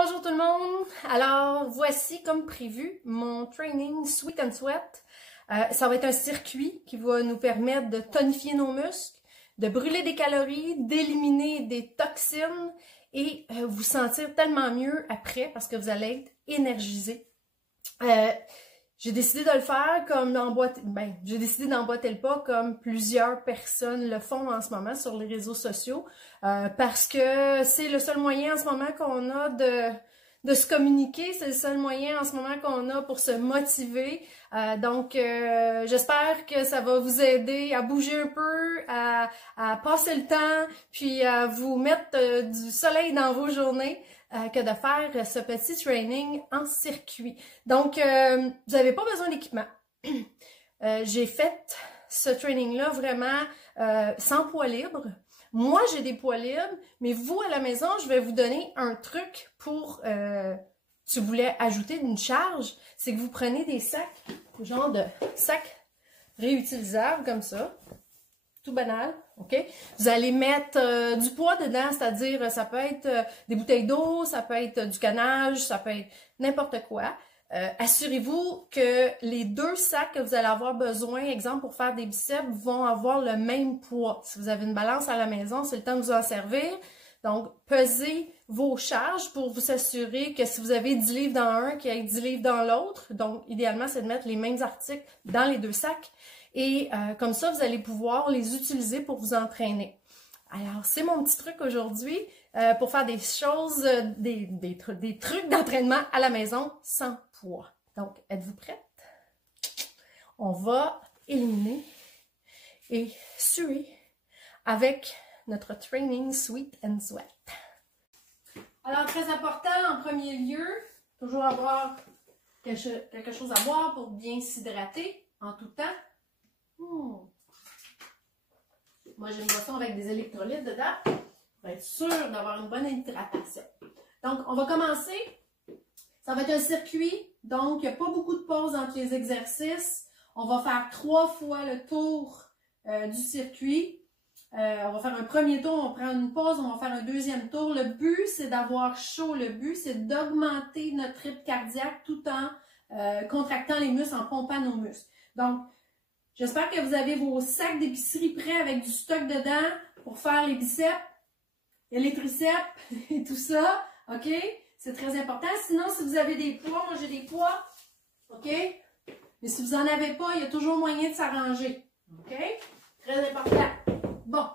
Bonjour tout le monde! Alors, voici comme prévu mon training Sweat and Sweat. Ça va être un circuit qui va nous permettre de tonifier nos muscles, de brûler des calories, d'éliminer des toxines et vous sentir tellement mieux après parce que vous allez être énergisé. J'ai décidé de le faire comme j'ai décidé d'emboîter le pas comme plusieurs personnes le font en ce moment sur les réseaux sociaux parce que c'est le seul moyen en ce moment qu'on a de se communiquer, c'est le seul moyen en ce moment qu'on a pour se motiver. Donc, j'espère que ça va vous aider à bouger un peu, à passer le temps, puis à vous mettre du soleil dans vos journées. Que de faire ce petit training en circuit. Donc, vous n'avez pas besoin d'équipement. J'ai fait ce training-là vraiment sans poids libre. Moi, j'ai des poids libres, mais vous, à la maison, je vais vous donner un truc pour, si vous voulez ajouter une charge, c'est que vous prenez des sacs, genre de sacs réutilisables comme ça. Tout banal, OK? Vous allez mettre du poids dedans, c'est-à-dire ça peut être des bouteilles d'eau, ça peut être du canage, ça peut être n'importe quoi. Assurez-vous que les deux sacs que vous allez avoir besoin, exemple pour faire des biceps, vont avoir le même poids. Si vous avez une balance à la maison, c'est le temps de vous en servir. Donc, pesez vos charges pour vous assurer que si vous avez 10 livres dans un, qu'il y ait 10 livres dans l'autre. Donc, idéalement, c'est de mettre les mêmes articles dans les deux sacs. Et comme ça, vous allez pouvoir les utiliser pour vous entraîner. Alors, c'est mon petit truc aujourd'hui pour faire des choses, des trucs d'entraînement à la maison sans poids. Donc, êtes-vous prête? On va éliminer et suer avec notre training Sweat and Sweat. Alors, très important, en premier lieu, toujours avoir quelque chose à boire pour bien s'hydrater en tout temps. Moi, j'ai une boisson avec des électrolytes dedans pour être sûr d'avoir une bonne hydratation. Donc, on va commencer. Ça va être un circuit, donc il n'y a pas beaucoup de pauses entre les exercices. On va faire 3 fois le tour du circuit. On va faire un premier tour, on prend une pause, on va faire un deuxième tour. Le but, c'est d'avoir chaud. Le but, c'est d'augmenter notre rythme cardiaque tout en contractant les muscles, en pompant nos muscles. Donc, j'espère que vous avez vos sacs d'épicerie prêts avec du stock dedans pour faire les biceps et les triceps et tout ça. OK? C'est très important. Sinon, si vous avez des poids, moi j'ai des poids. OK? Mais si vous n'en avez pas, il y a toujours moyen de s'arranger. OK? Très important. Bon.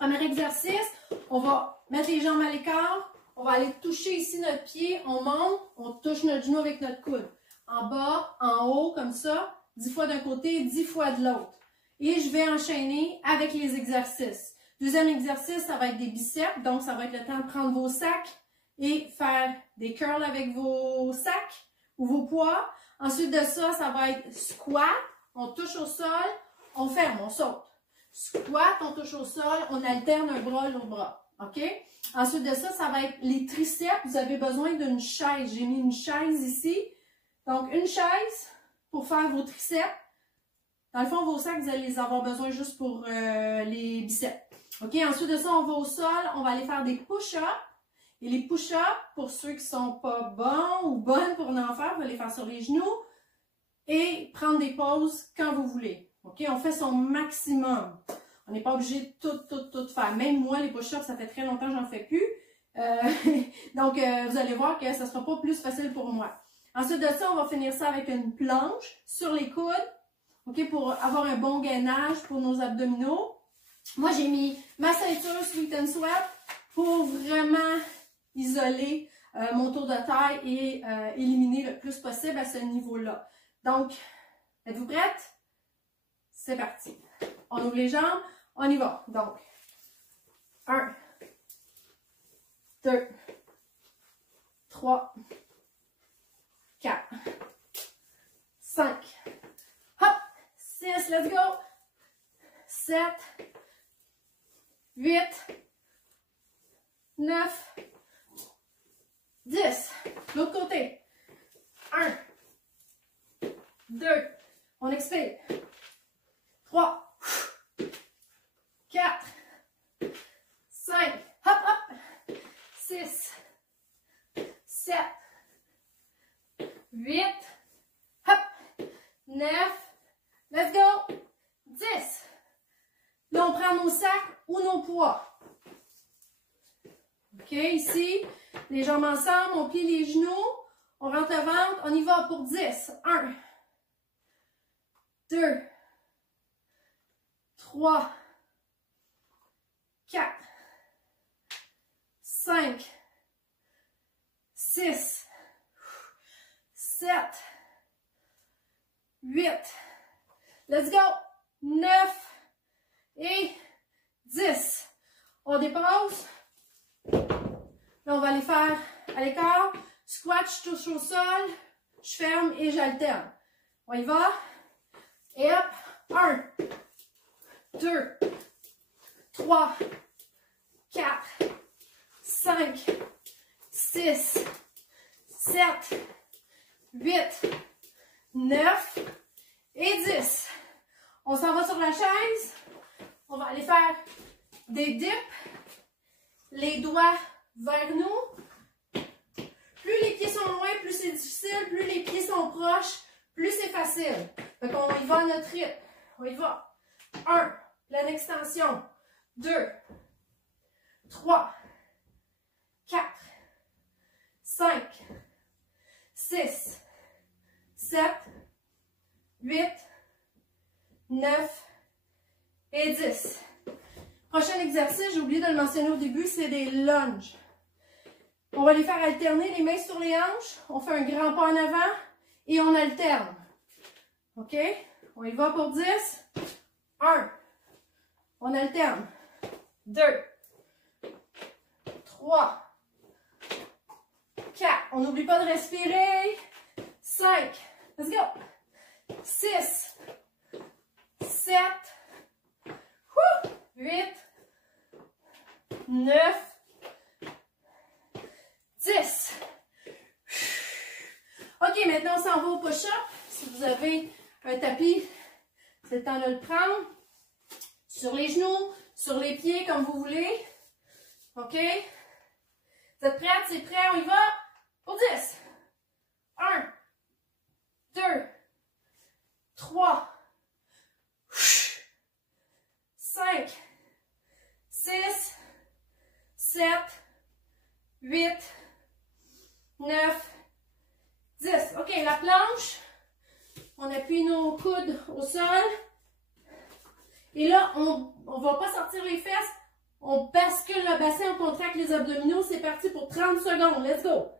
Premier exercice. On va mettre les jambes à l'écart. On va aller toucher ici notre pied. On monte. On touche notre genou avec notre coude. En bas, en haut, comme ça. 10 fois d'un côté, 10 fois de l'autre. Et je vais enchaîner avec les exercices. Deuxième exercice, ça va être des biceps. Donc, ça va être le temps de prendre vos sacs et faire des curls avec vos sacs ou vos poids. Ensuite de ça, ça va être squat. On touche au sol, on ferme, on saute. Squat, on touche au sol, on alterne un bras, l'autre bras. OK? Ensuite de ça, ça va être les triceps. Vous avez besoin d'une chaise. J'ai mis une chaise ici. Donc, une chaise pour faire vos triceps. Dans le fond, vos sacs, vous allez les avoir besoin juste pour les biceps. OK? Ensuite de ça, on va au sol. On va aller faire des push-ups. Et les push-ups, pour ceux qui ne sont pas bons ou bonnes pour en faire, vous allez les faire sur les genoux et prendre des pauses quand vous voulez. OK? On fait son maximum. On n'est pas obligé de tout faire. Même moi, les push-ups, ça fait très longtemps que j'en fais plus. Donc, vous allez voir que ça ne sera pas plus facile pour moi. Ensuite de ça, on va finir ça avec une planche sur les coudes, OK, pour avoir un bon gainage pour nos abdominaux. Moi, j'ai mis ma ceinture Sweat and Sweat pour vraiment isoler mon tour de taille et éliminer le plus possible à ce niveau-là. Donc, êtes-vous prête? C'est parti. On ouvre les jambes, on y va. Donc, 1, 2, 3, 4, 5, hop, 6, let's go, 7, 8, 9, 10, l'autre côté, 1, 2, on expire, 3, 4, 5, hop, hop, 6, 7, 8, hop, 9, let's go, 10. Là, on prend nos sacs ou nos poids. OK, ici, les jambes ensemble, on plie les genoux, on rentre le ventre, on y va pour 10. 1, 2, 3, 4, 5, 6, 7, 8, let's go, 9 et 10. On dépose. Là, on va aller faire à l'écart. Squat, je touche au sol, je ferme et j'alterne. On y va. Et hop, 1, 2, 3, 4, 5, 6, 7, 8, 9 et 10. On s'en va sur la chaise. On va aller faire des dips. Les doigts vers nous. Plus les pieds sont loin, plus c'est difficile. Plus les pieds sont proches, plus c'est facile. Donc, on y va à notre rythme. On y va. 1, pleine extension. 2, 3, 4, 5, 6, 7, 8, 9 et 10. Prochain exercice, j'ai oublié de le mentionner au début, c'est des lunges. On va les faire alterner, les mains sur les hanches. On fait un grand pas en avant et on alterne. OK? On y va pour 10. 1. On alterne. 2. 3. 4. On n'oublie pas de respirer. 5. Let's go. 6. 7. 8. 9. 10. OK, maintenant on s'en va au push-up. Si vous avez un tapis, c'est le temps de le prendre. Sur les genoux, sur les pieds, comme vous voulez. OK? Vous êtes prêts? C'est prêt? On y va? Pour 10. 1, 2, 3, 5, 6, 7, 8, 9, 10. OK, la planche. On appuie nos coudes au sol. Et là, on ne va pas sortir les fesses. On bascule le bassin, on contracte les abdominaux. C'est parti pour 30 secondes. Let's go!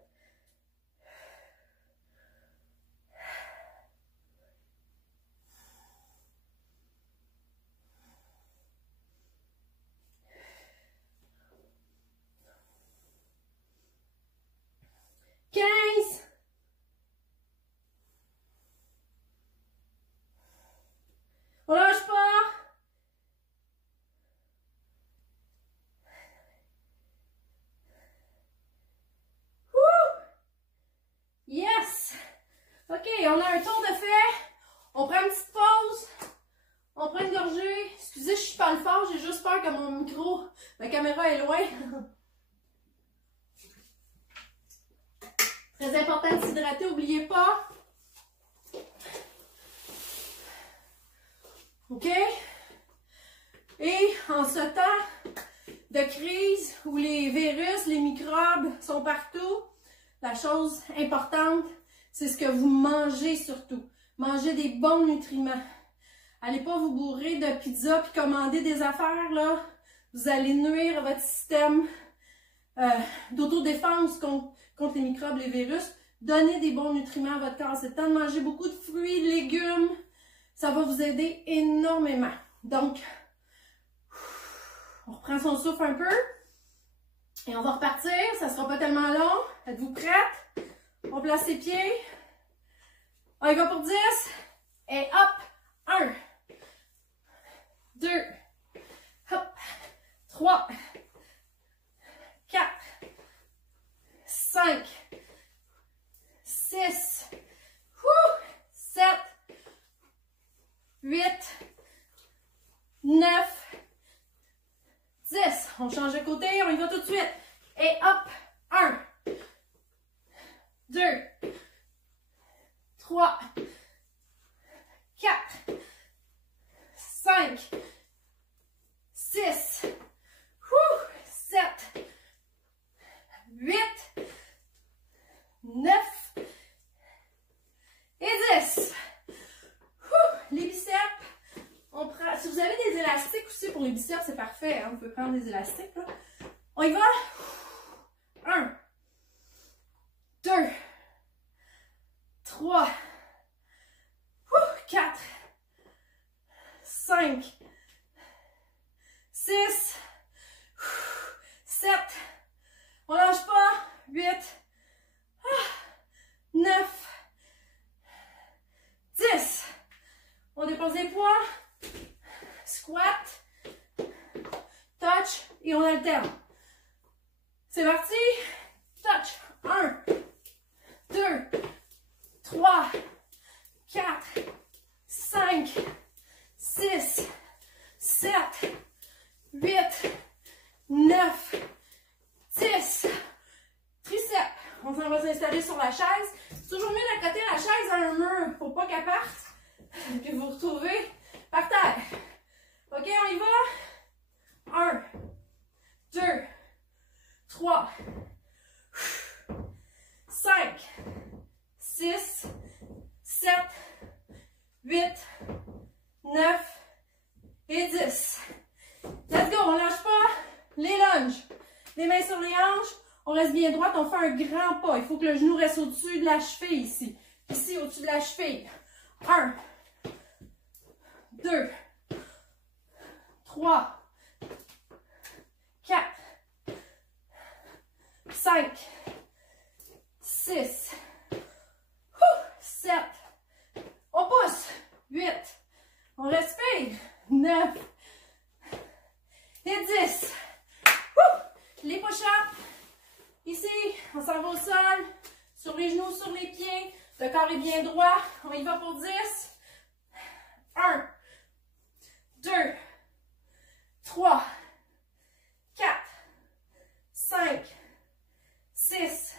On lâche pas. Yes! OK, on a un tour de fait. On prend une petite pause. On prend une gorgée. Excusez, je parle fort, j'ai juste peur que mon micro, ma caméra est loin. Très important de s'hydrater, n'oubliez pas. OK? Et en ce temps de crise où les virus, les microbes sont partout, la chose importante, c'est ce que vous mangez surtout. Mangez des bons nutriments. Allez pas vous bourrer de pizza puis commander des affaires, là. Vous allez nuire à votre système d'autodéfense contre les microbes, les virus. Donnez des bons nutriments à votre corps. C'est le temps de manger beaucoup de fruits, de légumes. Ça va vous aider énormément. Donc, on reprend son souffle un peu. Et on va repartir. Ça ne sera pas tellement long. Êtes-vous prêtes? On place ses pieds. On y va pour 10. Et hop! 1, 2, hop, 3, 4, 5, 6, 7, 8, 9, 10. On change de côté, on y va tout de suite. Et hop, 1, pour les biceps, c'est parfait. Hein? Vous pouvez prendre des élastiques. Là. On y va. 1, 2, 3, 4, 5, 6, 7, on lâche pas, 8, 9, 10, on dépose les poids, squat, touch et on alterne. C'est parti, touch, 1, 2, 3, 4, 5, 6, 7, 8, 9, 10. Triceps. On s'en va s'installer sur la chaise. C'est toujours mieux d'accoter la chaise à un mur pour pas qu'elle parte. Puis vous retrouvez par terre. OK, on y va. 1, 2, 3, 5, 6, 7, 8, 9 et 10. Let's go, on lâche pas. Les lunges. Les mains sur les hanches. On reste bien droite, on fait un grand pas. Il faut que le genou reste au-dessus de la cheville ici. Ici, au-dessus de la cheville. 1, 2, 3, 4, 5, 6, 7, on pousse, 8, on respire, 9 et 10. Les push-ups, ici, on s'en va au sol, sur les genoux, sur les pieds, le corps est bien droit, on y va pour 10. 1, 2, 3, 4, 5, 6,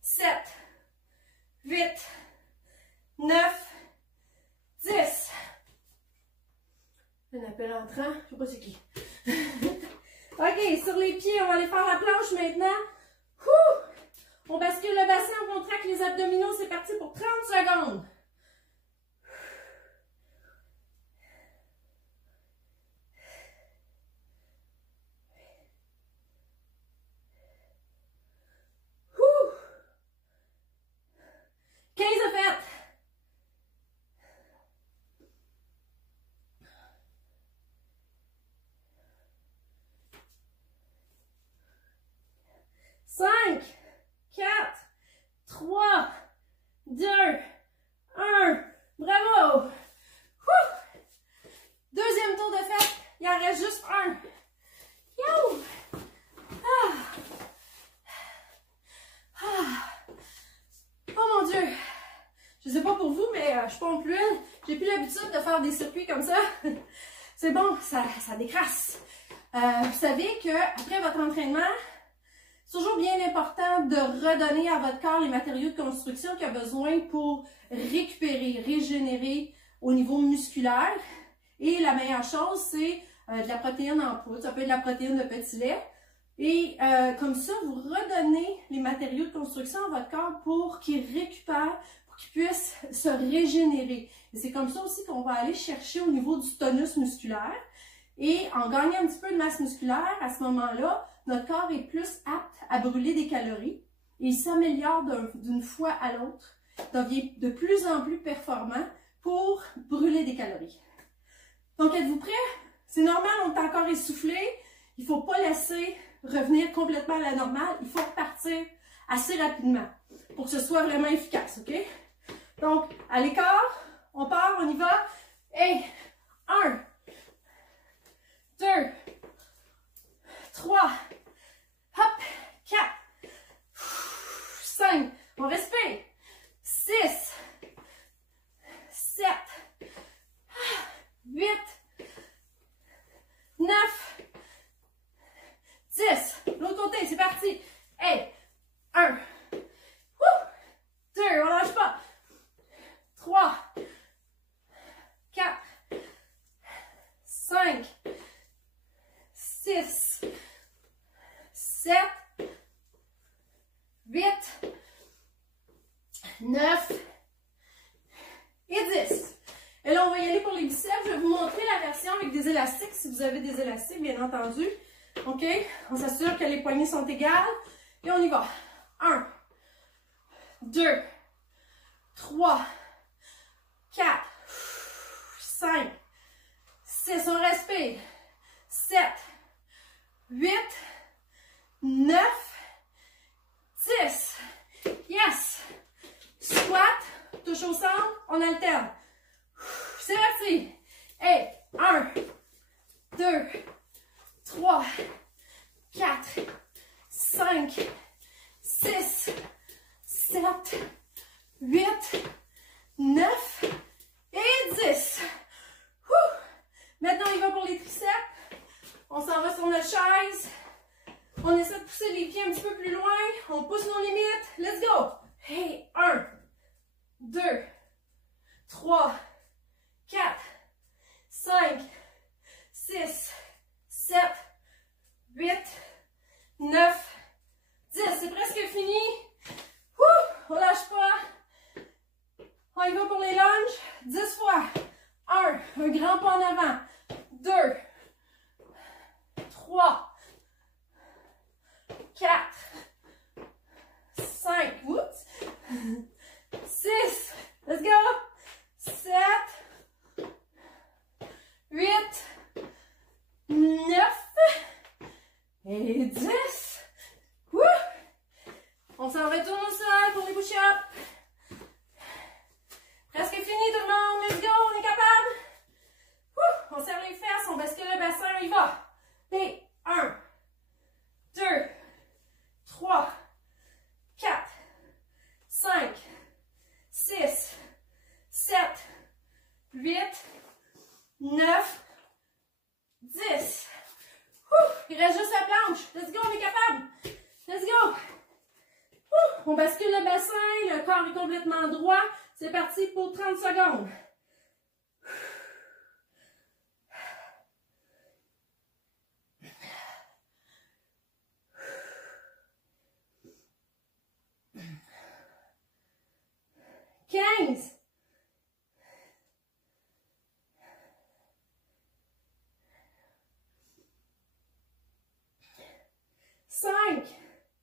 7, 8, 9, 10. Un appel entrant, je sais pas c'est qui. OK, sur les pieds, on va aller faire la planche maintenant. On bascule le bassin, on contracte les abdominaux, c'est parti pour 30 secondes. Cinq, 4, 3, 2, 1. Bravo! Deuxième tour de fête. Il en reste juste un. Yo! Oh mon Dieu! Je sais pas pour vous, mais je pompe l'huile. J'ai plus l'habitude de faire des circuits comme ça. C'est bon, ça décrasse. Vous savez qu'après votre entraînement, c'est toujours bien important de redonner à votre corps les matériaux de construction qu'il a besoin pour récupérer, régénérer au niveau musculaire. Et la meilleure chose, c'est de la protéine en poudre. Ça peut être de la protéine de petit lait. Et comme ça, vous redonnez les matériaux de construction à votre corps pour qu'il récupère, pour qu'il puisse se régénérer. Et c'est comme ça aussi qu'on va aller chercher au niveau du tonus musculaire. Et en gagnant un petit peu de masse musculaire, à ce moment-là, notre corps est plus apte à brûler des calories. Et il s'améliore d'une fois à l'autre, devient de plus en plus performant pour brûler des calories. Donc, êtes-vous prêts? C'est normal, on est encore essoufflé. Il ne faut pas laisser revenir complètement à la normale. Il faut repartir assez rapidement pour que ce soit vraiment efficace, OK? Donc, à l'écart, on part, on y va. Et 1, 2, 3, hop, 4, 5, on respire, 6, 7, 8, 9, 10. L'autre côté, c'est parti. Hey, 1, 2, on lâche pas. 3, 4, 5, 6, 7, 8, 9 et 10. Et là, Là, on va y aller pour les biceps. Je vais vous montrer la version avec des élastiques, si vous avez des élastiques, bien entendu. OK? On s'assure que les poignées sont égales. Et on y va. 1, 2, 3, 4, 5, 6, on respire. 7, 8, 9, 10. Yes! Squat, touche au centre, on alterne. C'est parti. Hey, 1, 2, 3, 4, 5, 6, 7, 8, 9 et 10. Maintenant, il va pour les triceps. On s'en va sur notre chaise. On essaie de pousser les pieds un petit peu plus loin. On pousse nos limites. Let's go. Hey, 1, 2, 3, 4, 5, 6, 7, 8, 9, 10. C'est presque fini. On lâche pas. On y va pour les lunges. 10 fois. 1, un grand pas en avant. 2, 3, 4, 5, oups, 6, let's go, 7, 8, 9 et 10. On s'en retourne au sol pour les push-ups. Presque fini tout le monde, let's go, on est capable. On serre les fesses, on bascule le bassin, on y va. Et 1, 2, 3, 4, 5, 6, 7, 8, 9, 10. Il reste juste la planche. Let's go, on est capable. Let's go. On bascule le bassin, le corps est complètement droit. C'est parti pour 30 secondes. Quinze. 5,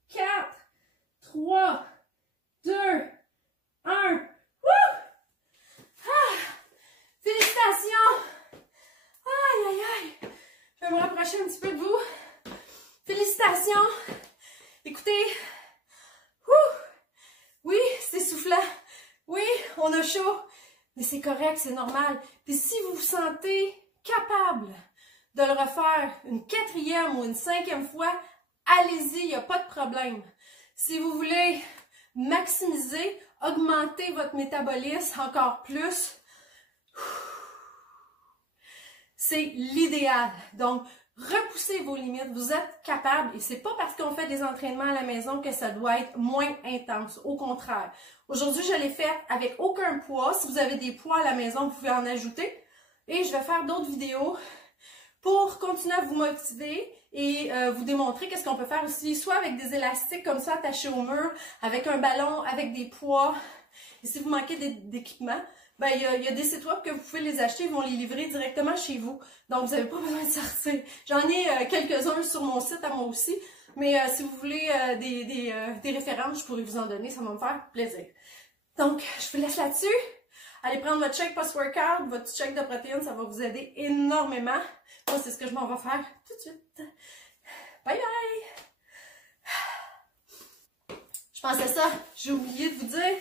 4, 3, 2, 1. Félicitations! Aïe, aïe, aïe! Je vais me rapprocher un petit peu de vous. Félicitations! Écoutez, oui, c'est essoufflant. Oui, on a chaud, mais c'est correct, c'est normal. Puis si vous vous sentez capable de le refaire une 4e ou une 5e fois, allez-y, il n'y a pas de problème. Si vous voulez maximiser, augmenter votre métabolisme encore plus, c'est l'idéal. Donc, repoussez vos limites, vous êtes capable et c'est pas parce qu'on fait des entraînements à la maison que ça doit être moins intense. Au contraire. Aujourd'hui, je l'ai fait avec aucun poids. Si vous avez des poids à la maison, vous pouvez en ajouter. Et je vais faire d'autres vidéos pour continuer à vous motiver et vous démontrer qu'est-ce qu'on peut faire aussi, soit avec des élastiques comme ça attachés au mur, avec un ballon, avec des poids. Et si vous manquez d'équipement, ben, il y a des sites web que vous pouvez les acheter, ils vont les livrer directement chez vous. Donc, vous n'avez pas besoin de sortir. J'en ai quelques-uns sur mon site à moi aussi. Mais si vous voulez des références, je pourrais vous en donner, ça va me faire plaisir. Donc, je vous laisse là-dessus. Allez prendre votre shake post-workout, votre shake de protéines, ça va vous aider énormément. Moi, c'est ce que je m'en vais faire tout de suite. Bye bye! Je pensais ça, j'ai oublié de vous dire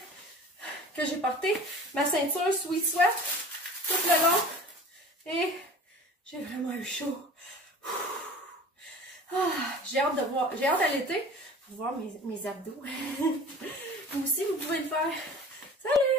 que j'ai porté ma ceinture Sweet Sweat tout le long et j'ai vraiment eu chaud. J'ai hâte à l'été pour voir mes abdos. Vous aussi, vous pouvez le faire. Salut!